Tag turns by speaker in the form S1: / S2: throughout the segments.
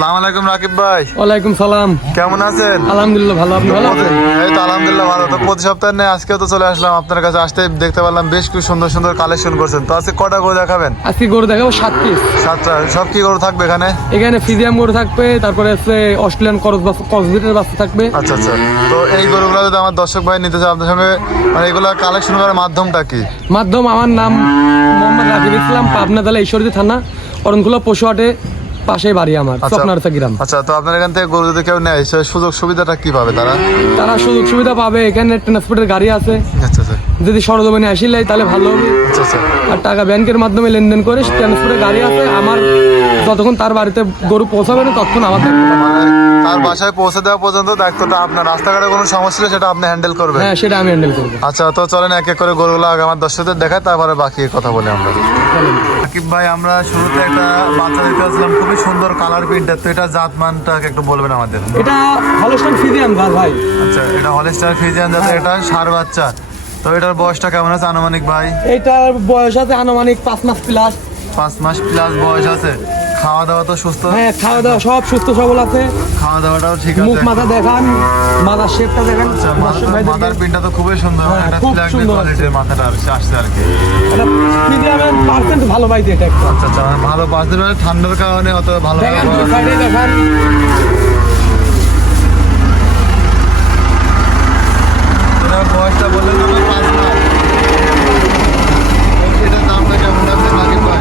S1: সালাম আলাইকুম রাকিব ভাই।
S2: ওয়ালাইকুম সালাম।
S1: কেমন আছেন?
S2: আলহামদুলিল্লাহ ভালো। আপনি ভালো আছেন?
S1: এই তো আলহামদুলিল্লাহ ভালো। তো প্রতি সপ্তাহে নেই আজকেও তো চলে আসলাম আপনার কাছে। আসতে দেখতে পারলাম বেশ কিছু সুন্দর সুন্দর কালেকশন করছেন। তো আজকে কটা করে দেখাবেন?
S2: আজকে গরু দেখাবো সাত পিস
S1: সাতটা। সব কি করে থাকবে এখানে?
S2: এখানে ফিজিয়াম গরু থাকবে তারপরে হচ্ছে অস্ট্রেলিয়ান করস কসবিটের বাচ্চা থাকবে।
S1: আচ্ছা আচ্ছা। তো এই গরুগুলো যদি আমার দর্শক ভাই নিতে চায় আপনার সঙ্গে মানে এগুলো কালেকশন করার মাধ্যমটা কি?
S2: মাধ্যম আমার নাম মোহাম্মদ রাকিব ইসলাম পাবনা জেলা ঈশ্বরদী থানা অরণখোলা পশুহাটে। পাশে বাড়ি আমার
S1: আচ্ছা।
S2: স্বপ্নারতা গ্রাম।
S1: আচ্ছা তো আপনার এখান থেকে গরু যদি কেউ নেয় সে সুযোগ সুবিধাটা কি পাবে তারা?
S2: তারা সুযোগ সুবিধা পাবে এখানে ট্রান্সপোর্টের গাড়ি আছে।
S1: আচ্ছা আচ্ছা।
S2: যদি সরজমিনে আসিলে তাহলে ভালো হবে।
S1: আচ্ছা আচ্ছা।
S2: আর টাকা ব্যাংকের মাধ্যমে লেনদেন করে ট্রান্সপোর্টের গাড়ি আছে আমার যতক্ষণ তার বাড়িতে গরু পৌঁছাবে না ততক্ষণ আমার।
S1: মানে তার বাসায় পৌঁছে দেওয়া পর্যন্ত দায়িত্বটা আপনার। রাস্তাঘাটে কোনো সমস্যা হলে সেটা আপনি হ্যান্ডেল করবেন।
S2: হ্যাঁ সেটা আমি হ্যান্ডেল করব।
S1: আচ্ছা তো চলেন এক এক করে গরুগুলো আগে আমার দর্শকদের দেখায় তারপরে বাকি কথা বলি আমরা। আকিব ভাই আমরা শুরুতে একটা বাচ্চা দেখতে পাচ্ছিলাম খুবই সুন্দর কালার প্রিন্টার তো এটা জাত মানটাকে একটু বলবেন আমাদের?
S2: এটা হলস্টার ফিজিয়ান ভাই ভাই।
S1: আচ্ছা এটা হলস্টার ফিজিয়ান যাতে এটা সার বাচ্চা। তো এটার বয়সটা কেমন আছে আনুমানিক ভাই?
S2: এটার বয়স আছে আনুমানিক পাঁচ মাস প্লাস
S1: পাঁচ মাস প্লাস বয়স আছে। খাওয়া দাওয়া তো সুস্থ?
S2: হ্যাঁ খাওয়া দাওয়া সব সুস্থ সবল আছে।
S1: খাওয়া দাওয়াটাও ঠিক
S2: মুখ মাথা দেখান মাথার শেপটা দেখান।
S1: আচ্ছা, মাথার- পিনটা তো খুবই সুন্দর।
S2: হ্যাঁ,
S1: এটা
S2: খুব সুন্দর
S1: কোয়ালিটির মাথাটা আসছে আর কি।
S2: এটা ফিজিয়ামের পার্সেন্ট ভালো পাইতে এটা
S1: আচ্ছা আচ্ছা ভালো দিন মানে ঠান্ডার কারণে অত ভালো
S2: দেখেন সাইডে দেখান
S1: এটার বয়সটা বললেন তো আমার পাঁচ মাস এটার দামটা কেমন আছে নাকিব ভাই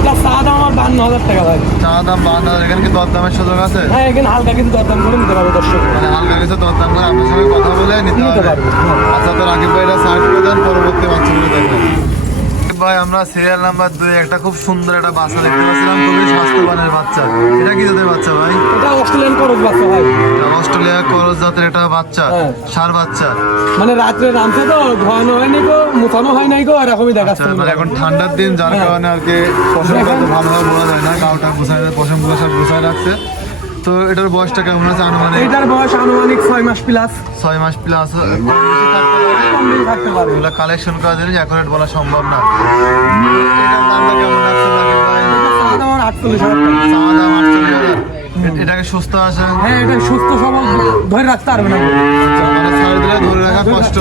S2: এটা সাদা আমার বান্ন হাজার টাকা ভাই
S1: চা দাম বান্ন হাজার এখানে কি দরদামের সুযোগ আছে
S2: হ্যাঁ এখানে হালকা কিন্তু দরদাম করে নিতে পারব দর্শক
S1: মানে হালকা কিছু দরদাম করে আপনার সঙ্গে কথা বলে নিতে
S2: পারব, হ্যাঁ।
S1: আচ্ছা তো রাকিব ভাই এটা সাইড করে দেন পরবর্তী বাচ্চাগুলো দেখবেন। ভাই আমরা সিরিয়াল নাম্বার দুই একটা খুব সুন্দর একটা বাচ্চা দেখতে পাচ্ছিলাম খুবই স্বাস্থ্যবানের বাচ্চা। এটা কি জাতের বাচ্চা ভাই?
S2: এটা অস্ট্রেলিয়ান করস বাচ্চা ভাই।
S1: অস্ট্রেলিয়া করস জাতের একটা বাচ্চা
S2: হ্যাঁ।
S1: সার বাচ্চা।
S2: মানে রাত্রে নামছে তো ধোয়ানো হয়নি গো মুছানো হয় নাই গো এরকমই দেখাচ্ছে।
S1: আচ্ছা, মানে এখন ঠান্ডার দিন যার
S2: হ্যাঁ।
S1: কারণে আর কি পশমটা তো ভালোভাবে বোঝা যায় না কাউটা গুছাই পশমগুলো সব গুছাই রাখছে। তো এটার বয়সটা কেমন আছে আনুমানিক?
S2: এইটার বয়স আনুমানিক ছয় মাস প্লাস
S1: ছয় মাস প্লাস
S2: থাকতে
S1: এগুলো কালেকশন করা জিনিস অ্যাকুরেট বলা সম্ভব না। এটার এটাকে সুস্থ আছে?
S2: হ্যাঁ এটা সুস্থ সবল। ধরে রাখতে পারবে না।
S1: মানে দিলে ধরে রাখা কষ্ট।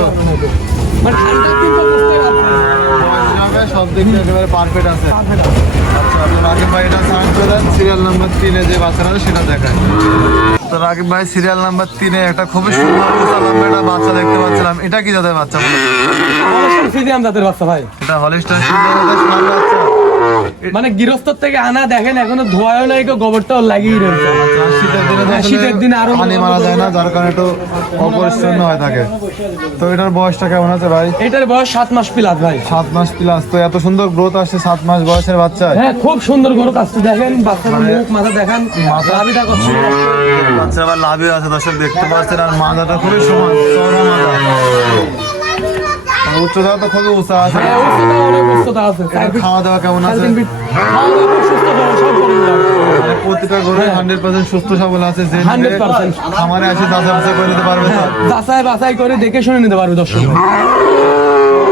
S1: সব দিক দিয়ে একেবারে পারফেক্ট আছে। আচ্ছা তো রাকিব ভাই এটা সিরিয়াল নাম্বার তিনে যে বাচ্চাটা সেটা দেখায় তো রাকিব ভাই সিরিয়াল নাম্বার তিনে একটা খুবই সুন্দর লম্বা একটা বাচ্চা দেখতে পাচ্ছিলাম। এটা কি জাতের বাচ্চা?
S2: ফিজিয়াম জাতের বাচ্চা ভাই।
S1: এটা হলিস্টার বাচ্চা।
S2: মানে গৃহস্থর থেকে আনা দেখেন এখনও ধোয়াও নাই গোবরটাও লাগিয়ে রয়েছে।
S1: শীতের দিনে তো
S2: হ্যাঁ, শীতের দিনে আরও
S1: পানি মারা যায় না যার কারণে একটু অপরিচ্ছন্ন হয়ে থাকে। তো এটার বয়সটা কেমন আছে ভাই?
S2: এটার বয়স সাত মাস প্লাস ভাই।
S1: সাত মাস প্লাস তো এত সুন্দর গ্রোথ আসছে সাত মাস বয়সের বাচ্চা
S2: হ্যাঁ খুব সুন্দর গ্রোথ কাজটা দেখেন বাচ্চার মুখ মাথা দেখান লাভিটা সুন্দর।
S1: বাচ্চা আবার লাভই আছে দর্শক দেখতে পাচ্ছেন আর মাথাটা খুবই সমান মাথা। উচ্চতা তো খুবই উঁচা আছে।
S2: হ্যাঁ উচ্চতা অনেক উচ্চতা আছে।
S1: খাওয়া দাওয়া কেমন আছে?
S2: খাওয়া দাওয়া সুস্থ সবল, সব
S1: মানে প্রতিটা গরু হান্ড্রেড পার্সেন্ট সুস্থ সবল আছে যে
S2: 100%
S1: খামারে এসে দাঁচা বাছা করে নিতে পারবে
S2: যাচাই বাছাই করে দেখে শুনে নিতে পারবে দর্শক।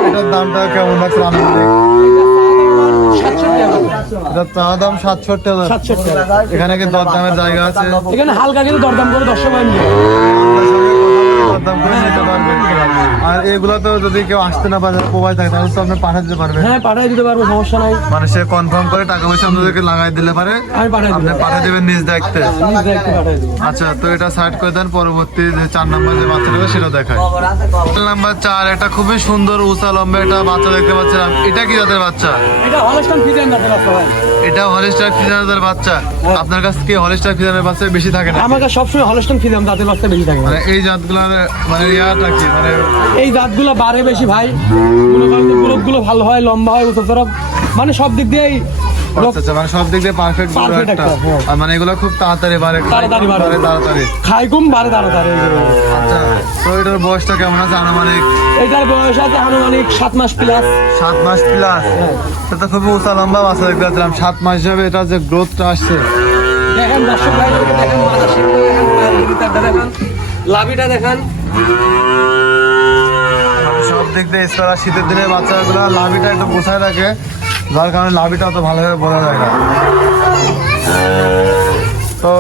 S1: এটার দামটা কেমন লাগছে চা দাম সাতষট্টি হাজার। এখানে কি দর দামের জায়গা আছে?
S2: এখানে হালকা কিন্তু দরদাম করে দর্শক।
S1: দরদাম করে নিতে পারবেন আর এগুলো তো যদি কেউ আসতে না পারে প্রবাস থাকে তাহলে তো আপনি পাঠিয়ে দিতে পারবেন।
S2: হ্যাঁ পাঠিয়ে দিতে পারব সমস্যা নাই।
S1: মানে সে কনফার্ম করে টাকা পয়সা আপনাদেরকে লাগাই দিলে পারে আপনি পাঠিয়ে দেবেন নিজ দায়িত্বে।
S2: দেবো।
S1: আচ্ছা তো এটা সাইড করে দেন পরবর্তী যে চার নাম্বার যে সেটা দেখায় নাম্বার চার একটা খুবই সুন্দর উঁচা লম্বা একটা বাচ্চা দেখতে পাচ্ছিলাম এটা কি জাতের বাচ্চা?
S2: এটা হলস্টান ফিজিয়ান জাতের বাচ্চা ভাই।
S1: এটা হলিস্টার ফিদানের বাচ্চা। আপনার কাছ থেকে হলিস্টার ফিজানের বাচ্চা বেশি থাকে না
S2: আমার কাছে সবসময় হলস্টান ফিদান দাঁতের বাচ্চা বেশি থাকে।
S1: মানে এই জাতগুলোর মানে ইয়াটা কি? মানে
S2: এই জাতগুলো বাড়ে বেশি ভাই। গুলো ভালো হয় লম্বা হয় উঁচু চড়া মানে সব দিক দিয়েই
S1: আচ্ছা আচ্ছা মানে সব দিক দিয়ে পারফেক্ট বড় একটা।
S2: একটা, হ্যাঁ।
S1: আর মানে এগুলো খুব তাড়াতাড়ি বাড়ে
S2: তাড়াতাড়ি বাড়ে।
S1: বাড়ে তাড়াতাড়ি।
S2: খাই কম বাড়ে তাড়াতাড়ি
S1: আচ্ছা। তো এটার বয়সটা কেমন আছে? আনুমানিক?
S2: এটার বয়স আছে আনুমানিক সাত মাস প্লাস
S1: সাত মাস প্লাস এটা খুবই উঁচা লম্বা বাচ্চা দেখতে পাচ্ছিলাম। সাত মাস হিসাবে এটা যে গ্রোথটা আসছে।
S2: দেখেন দর্শক ভাই দেখেন মাথা দেখেন পায়ের ভিতরটা দেখেন লাভিটা দেখেন।
S1: সব দিক দিয়ে শীতের দিনে বাচ্চাগুলো লাভিটা একটু গোছায় রাখে। যার কারণে লাভিটা অত ভালোভাবে বোঝা যায় না। তো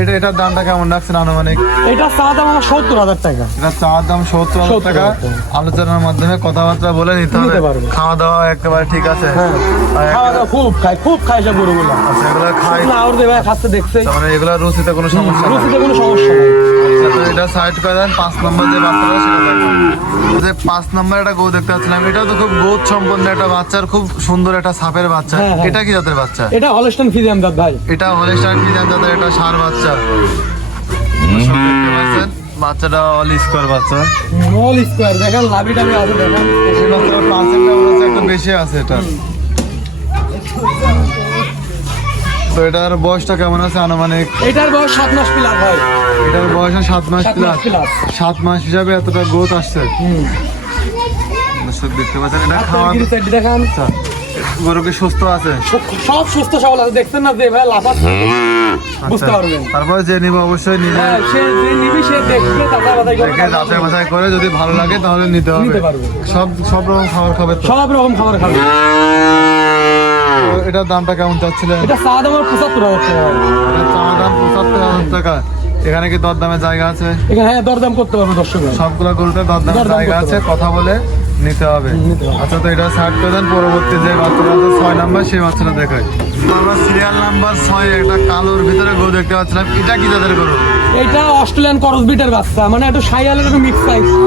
S1: এটা এটার দামটা কেমন রাখছেন আনুমানিক?
S2: এটা চা দাম আমার সত্তর হাজার টাকা।
S1: এটা চা দাম সত্তর হাজার টাকা। আলোচনার মাধ্যমে কথাবার্তা বলে নিতে হবে। খাওয়া দাওয়া একেবারে ঠিক আছে।
S2: হ্যাঁ। খাওয়া দাওয়া খুব খাই খুব খাই সব গরুগুলো।
S1: আচ্ছা, এগুলো খাই।
S2: না ওর দেবে খাচ্ছে দেখছে।
S1: মানে এগুলো রুচিতে কোনো সমস্যা
S2: রুচিতে কোনো সমস্যা নেই।
S1: সাইড করে দেন পাঁচ নম্বর যে বাচ্চাটা সেটা দেখেন। যে পাঁচ নম্বর একটা গৌ দেখতে পাচ্ছিলাম এটাও তো খুব গোদ সম্পন্ন একটা বাচ্চার খুব সুন্দর একটা সাপের বাচ্চা।
S2: হ্যাঁ, হ্যাঁ।
S1: এটা কি জাতের বাচ্চা?
S2: এটা হলস্টন ফিজিয়াম দাঁত ভাই।
S1: এটা হলেস্টার ফিজান জাতের একটা সার বাচ্চা। বাচ্চাটা অল স্কোয়ার বাচ্চা।
S2: অল স্কোয়ার দেখেন লাভি টাভি আছে দেখেন।
S1: এই বাচ্চাটা পার্সেন্টটা মনে হচ্ছে একটু বেশি আছে এটা তো এটার বয়সটা কেমন আছে আনুমানিক?
S2: এটার বয়স সাত মাস প্লাস ভাই
S1: এটার বয়স সাত মাস প্লাস সাত মাস হিসাবে এতটা গ্রোথ আসছে। দেখতে পাচ্ছেন এটা খাওয়া
S2: দেখান।
S1: আচ্ছা গরু কি সুস্থ আছে?
S2: সব সুস্থ সবল আছে। দেখছেন না যে ভাই লাফাচ্ছে? বুঝতে পারবেন।
S1: তারপরে যে নিব অবশ্যই নিজে
S2: হ্যাঁ সে যে নিবি সে দেখবে তাতা বাতাই করে
S1: দেখে যাচাই বাছাই করে যদি ভালো লাগে তাহলে নিতে হবে।
S2: নিতে পারবে।
S1: সব সব রকম খাবার খাবে
S2: সব রকম খাবার খাবে।
S1: তো এটার দামটা কেমন চাচ্ছিলেন?
S2: এটা চা দাম আমার পঁচাত্তর হাজার টাকা। ভাই।
S1: এটার চা দাম পঁচাত্তর হাজার টাকা। এখানে কি দরদামের জায়গা আছে?
S2: এখানে হ্যাঁ দরদাম করতে পারব দর্শক
S1: সবগুলা গরুতে
S2: দরদামের
S1: জায়গা আছে কথা বলে নিতে হবে। আচ্ছা তো এটা সাইড করে দেন পরবর্তী যে বাচ্চাটা আছে ছয় নাম্বার সেই বাচ্চাটা দেখায় আমরা সিরিয়াল নাম্বার ছয় একটা কালোর ভিতরে গরু দেখতে পাচ্ছিলাম। এটা কি তাদের গরু?
S2: এটা অস্ট্রেলিয়ান করস বিটের বাচ্চা। মানে একটু সাইয়ালের একটু মিক্স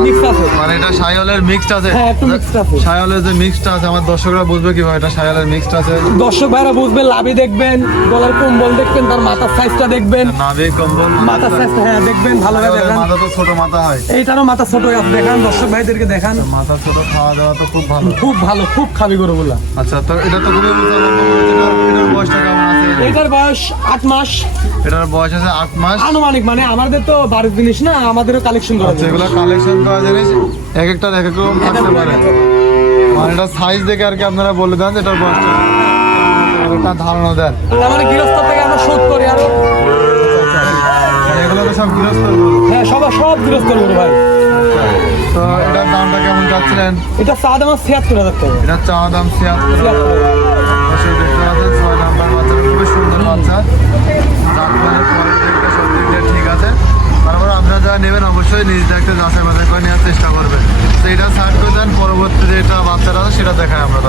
S2: মিক্স আছে।
S1: মানে এটা সাইহলের মিক্সড আছে?
S2: হ্যাঁ একটু মিক্সড আছে।
S1: সাইহলের যে মিক্সড আছে আমার দর্শকরা বুঝবে কীভাবে এটা সাইহলের মিক্সড আছে।
S2: দর্শক ভাইরা বুঝবেন লাভি দেখবেন গলার কম্বল দেখবেন তার মাথার সাইজটা দেখবেন।
S1: নাভি কম্বল
S2: মাথার সাইজটা হ্যাঁ দেখবেন ভালোভাবে
S1: সাইহলের মাথা তো ছোট মাথা হয়।
S2: এইটারও মাথা ছোট আছে দেখান দর্শক ভাইদেরকে দেখান।
S1: মাথা ছোট খাওয়া দাওয়া তো খুব ভালো।
S2: খুব ভালো খুব খাবি গরুগুলা।
S1: আচ্ছা তো এটা তো খুবই বয়সটা কেমন আছে?
S2: এটার বয়স আট মাস।
S1: এটার বয়স আছে আট মাস।
S2: আনুমানিক মানে আমাদের তো জিনিস না আমাদেরও কালেকশন করা
S1: আচ্ছা এগুলো কালেকশন করা জিনিস এক একটার এক এক রকম থাকতে পারে। মানে এটা সাইজ দেখে আর কি আপনারা বলে দেন এটার বয়সটা একটা ধারণা দেন।
S2: আমার গৃহস্থ থেকে আমরা শোধ করি আরও।
S1: মানে এগুলো তো সব গৃহস্থ
S2: হ্যাঁ সব গৃহস্থ ভাই।
S1: তো এটার দামটা কেমন চাচ্ছিলেন?
S2: এটা চা দাম ছিয়াত্তর হাজার টাকা।
S1: এটার চা দাম ছিয়াত্তর
S2: ছিয়াত্তর
S1: অবশ্যই দেখতে পাচ্ছেন ছয় নাম্বার বাচ্চাটা খুবই সুন্দর বাচ্চা জাতমানের কোয়ালিটি একটা সব দিক দিয়ে ঠিক আছে তারপর আপনারা যারা নেবেন অবশ্যই নিজ দেখতে যাচাই বাছাই করে নেওয়ার চেষ্টা করবেন তো এটা সাইড করে দেন পরবর্তী যেটা বাচ্চাটা আছে সেটা দেখায় আমরা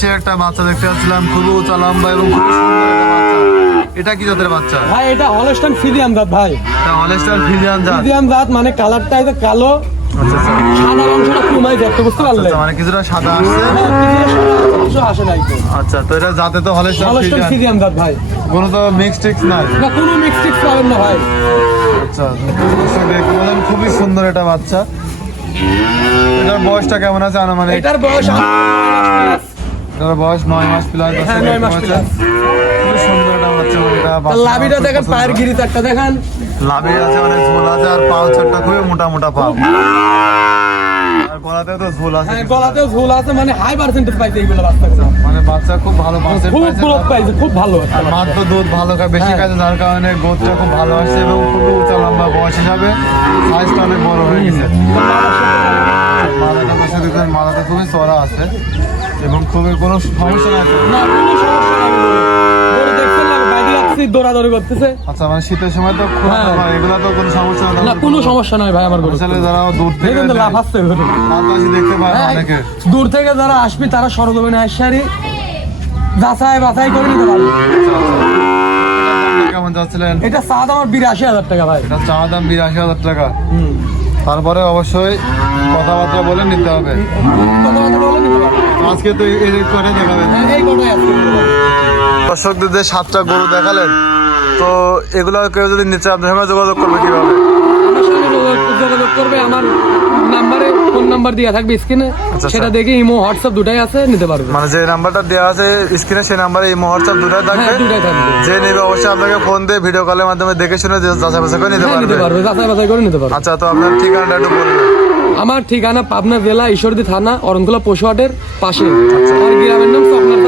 S1: সে একটা বাচ্চা দেখতে পাচ্ছিলাম খুবই উঁচা লম্বা এবং খুবই সুন্দর একটা বাচ্চা। এটা কি জাতের বাচ্চা?
S2: ভাই এটা হলস্টান ফিজিয়াম জাত ভাই।
S1: এটা ফিজিয়ান জাত।
S2: জাত মানে কালারটা এটা কালো।
S1: আচ্ছা আচ্ছা।
S2: সাদা অংশটা কুমাই যাচ্ছে বুঝতে পারলে?
S1: আচ্ছা, মানে কিছুটা সাদা আসছে।
S2: কিছুটা সাদা অংশ আসে নাই তো।
S1: আচ্ছা তো এটা জাতে তো
S2: জাত ভাই।
S1: কোনো তো মিক্স টিক্স
S2: না কোনো মিক্স টিক্স পাবেন না ভাই।
S1: আচ্ছা খুবই সুন্দর এটা বাচ্চা। এটার বয়সটা কেমন আছে আনুমানিক?
S2: এটার বয়স আট
S1: বয়স নয় মাস প্লাস
S2: হ্যাঁ, মাস plus।
S1: খুবই সুন্দর একটা বাচ্চা এটা
S2: লাভিটা দেখেন পায়ের গিরি চারটা দেখেন।
S1: লাভি আছে অনেক ঝোল আছে আর পাও চারটা খুবই মোটা মোটা পাও। আর গলাতেও তো ঝোল আছে।
S2: হ্যাঁ গলাতেও ঝোল আছে মানে হাই পার্সেন্টেজ পাইছে এইগুলো বাচ্চা
S1: মানে বাচ্চা খুব ভালো পার্সেন্ট
S2: খুব গ্রোথ পাইছে খুব ভালো
S1: আর মাত্র দুধ ভালো খায় বেশি
S2: হ্যাঁ।
S1: খাইছে যার কারণে গোদটা খুব ভালো আসছে এবং উঁচা লম্বা বয়স হিসাবে সাইজটা অনেক বড় হয়ে গেছে। মাথাটা খুবই চড়া আছে। এবং খুবই কোনো সমস্যা নাই।
S2: না কোনো সমস্যা নাই। গরু দেখছেন না বাইরে আসছি দৌড়াদৌড়ি করতেছে।
S1: আচ্ছা মানে শীতের সময় তো খুব
S2: হ্যাঁ।
S1: এগুলো তো কোনো সমস্যা না
S2: না কোনো সমস্যা নাই ভাই আমার গরু
S1: আসলে যারা দূর থেকে
S2: দেখেন তো লাভ আসছে গরু
S1: বাতাসি দেখতে পায়
S2: হ্যাঁ,
S1: অনেকে।
S2: দূর থেকে যারা আসবে তারা সরজমিনে যাচাই বাছাই করে নিতে পারবে।
S1: দামটা কেমন যাচ্ছিলেন?
S2: এটা চা দাম আমার বিরাশি হাজার টাকা ভাই।
S1: এটা চা দাম বিরাশি হাজার টাকা। তারপরে অবশ্যই কথাবার্তা বলে নিতে হবে।
S2: কথাবার্তা বলে নিতে পারবে।
S1: আজকে তো এই করে দেখাবেন?
S2: হ্যাঁ, এই কটাই আছে?
S1: দর্শকদের যে সাতটা গরু দেখালেন তো এগুলো কেউ যদি নিচে আপনার সঙ্গে যোগাযোগ করবে কীভাবে?
S2: যোগাযোগ- যোগাযোগ করবে আমার নাম্বারে ফোন নাম্বার দেওয়া থাকবে স্ক্রিনে।
S1: আচ্ছা,
S2: সেটা দেখে ইমো হোয়াটসঅ্যাপ দুটাই আছে নিতে পারবে।
S1: মানে যে নাম্বারটা দেওয়া আছে স্ক্রিনে সেই নাম্বারে এই হোয়াটসঅ্যাপ দুটাই থাকবে।
S2: হ্যাঁ দুটাই থাকবে।
S1: যে নেবে অবশ্যই আপনাকে ফোন দিয়ে ভিডিও কলের মাধ্যমে দেখে শুনে যাচাই বাছাই করে নিতে
S2: হ্যাঁ নিতে
S1: পারবে।
S2: পারবে যাচাই বাছাই করে নিতে পারবে।
S1: আচ্ছা তো আপনার ঠিকানাটা একটু বলবেন।
S2: আমার ঠিকানা পাবনা জেলা ঈশ্বরদী থানা অরণকুলা পশুহাটের পাশে। আমার গ্রামের নাম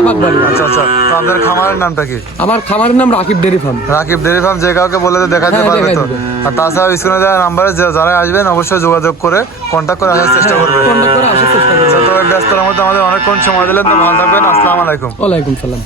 S2: বাগবাড়ি।
S1: আচ্ছা আচ্ছা। তো আপনার খামারের নামটা কি?
S2: আমার খামারের নাম Rakib dairy farm.
S1: Rakib dairy farm যে কাউকে বলে তো দেখাতে
S2: হ্যাঁ,
S1: পারবে তো। আর তাছাড়া স্ক্রিনে দেওয়া নাম্বারে যারা আসবেন অবশ্যই যোগাযোগ করে কন্ট্যাক্ট করে আসার চেষ্টা করবে।
S2: কন্ট্যাক্ট করে আসার চেষ্টা করবে।
S1: আচ্ছা, তো ব্যস্ততার মধ্যে আমাদের অনেকক্ষণ সময় দিলেন তো ভালো থাকবেন। আসসালামু আলাইকুম।
S2: ওয়ালাইকুম সালাম।